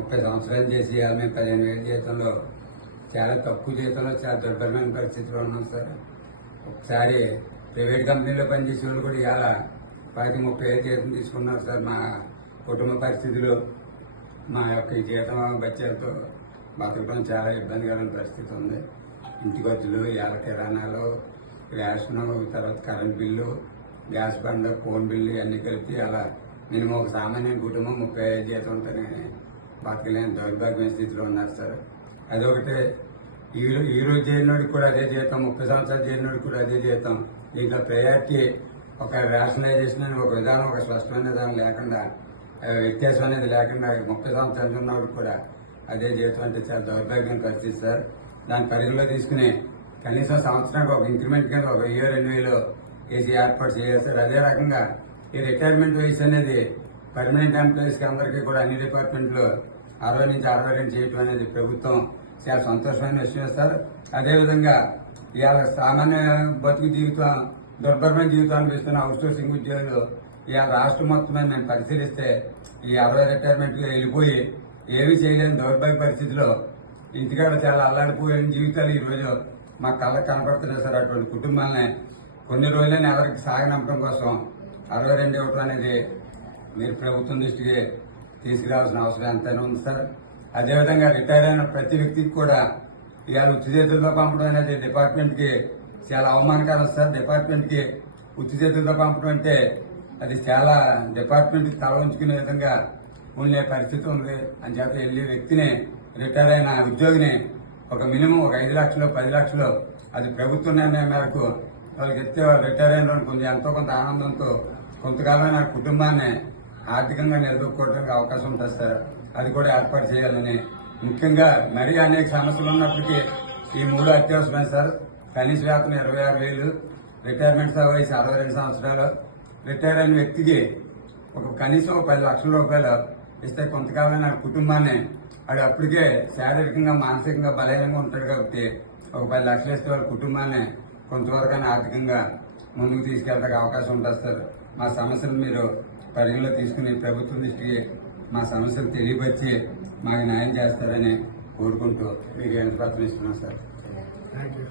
30 సంవత్సరాలు చేసి ఇవాళ మేము 15,000 జీతంలో చాలా తక్కువ జీతంలో చాలా దుర్భరమైన పరిస్థితిలో ఉన్నాం సార్. ఒకసారి ప్రైవేట్ కంపెనీలో పనిచేసే వాళ్ళు కూడా ఇవాళ 30,000 జీతం తీసుకున్నారు సార్. మా కుటుంబ పరిస్థితులు మా యొక్క ఈ జీతం బడ్జెట్తో బతకడం చాలా ఇబ్బందికరమైన పరిస్థితి ఉంది. ఇంటి ఖర్చులు, ఇవాళ కిరాణాలు, రేషను, తర్వాత current bill, gas bund, phone bill అన్నీ కలిపి అలా మినిమం ఒక సామాన్య కుటుంబం 35,000 జీతం ఉంటేనే బతకలేని దౌర్భాగ్యమైన స్థితిలో ఉన్నారు సార్. అదొకటి. ఈ రోజు చేరినోడికి కూడా అదే జీతం, 30 సంవత్సరాలు చేరినోడికి కూడా అదే జీతం. దీంట్లో ప్రయారిటీ ఒక రేషనలైజేషన్ అని ఒక విధానం, ఒక స్పష్టమైన విధానం లేకుండా, వ్యత్యాసం అనేది లేకుండా 30 సంవత్సరాలు ఉన్నవాడికి కూడా అదే జీతం అంటే చాలా దౌర్భాగ్యం పరిస్థితి సార్. దాని పరిధిలో తీసుకుని కనీసం సంవత్సరానికి ఒక ఇంక్రిమెంట్ కింద 1,000-2,000 వేసి ఏర్పాటు చేయాలి సార్. అదే రకంగా ఈ రిటైర్మెంట్ వయసు అనేది పర్మనెంట్ ఎంప్లాయీస్ కి అందరికీ కూడా అన్ని డిపార్ట్మెంట్లో 60 నుంచి 62 చేయటం అనేది ప్రభుత్వం చాలా సంతోషమైన విషయం సార్. అదేవిధంగా ఇవాళ సామాన్య బతుకు జీవితం, దుర్భరమైన జీవితాన్ని ఇస్తున్న అవుట్ సోర్సింగ్ ఉద్యోగులు ఇవాళ రాష్ట్రం మొత్తం మీద మేము పరిశీలిస్తే ఈ 60 రిటైర్మెంట్లు వెళ్ళిపోయి ఏమీ చేయలేని దౌర్భాగ్య పరిస్థితిలో ఇంటికాడ చాలా అల్లాడిపోయిన జీవితాలు ఈ రోజు మా కళ్ళకు కనపడుతున్నాయి సార్. అటువంటి కుటుంబాలని కొన్ని రోజులైనా ఎవరికి సాగనంపడం కోసం 62 ఇవ్వటం అనేది మీరు ప్రభుత్వం దృష్టికి తీసుకురావాల్సిన అవసరం ఎంతైనా ఉంది సార్. అదేవిధంగా రిటైర్ అయిన ప్రతి వ్యక్తికి కూడా ఇవాళ ఉచిత చేతులతో పంపడం అనేది డిపార్ట్మెంట్ కి చాలా అవమానకరం సార్. డిపార్ట్మెంట్ కి ఉచిత చేతులతో పంపడం అంటే అది చాలా డిపార్ట్మెంట్ కి తల ఉంచుకునే విధంగా ఉండే పరిస్థితి ఉంది. అని చేత వెళ్ళే వ్యక్తిని, రిటైర్ అయిన ఉద్యోగిని ఒక మినిమం ఒక 5 లక్షలు 10 లక్షలు అది ప్రభుత్వ నిర్ణయం మేరకు వాళ్ళకి ఇస్తే వాళ్ళు రిటైర్ అయిన కొంచెం ఎంతో కొంత ఆనందంతో కొంతకాలమైన కుటుంబాన్ని ఆర్థికంగా నిలదొక్కుకోవడానికి అవకాశం ఉంటుంది సార్. అది కూడా ఏర్పాటు చేయాలని, ముఖ్యంగా మరీ అనేక సమస్యలు ఉన్నప్పటికీ ఈ 3 అత్యవసరమైన సార్. కనీస వేతనం 26,000, రిటైర్మెంట్ వయసు 62 సంవత్సరాలు, రిటైర్ అయిన వ్యక్తికి ఒక కనీసం 10 లక్షల రూపాయలు ఇస్తే కొంతకాలమైన కుటుంబాన్ని, అది అప్పటికే శారీరకంగా మానసికంగా బలహీనంగా ఉంటాడు కాబట్టి ఒక 10 లక్షలు ఇస్తే వాళ్ళ కుటుంబాన్ని కొంతవరకు ఆర్థికంగా ముందుకు తీసుకెళ్ళడానికి అవకాశం ఉంటుంది సార్. మా సమస్యలు మీరు పరిగణలో తీసుకుని ప్రభుత్వం దృష్టికి మా సమస్యలు తెలియపరిచి మాకు న్యాయం చేస్తారని కోరుకుంటూ మీకు ఎంత పత్రం ఇస్తున్నాం సార్. Thank you.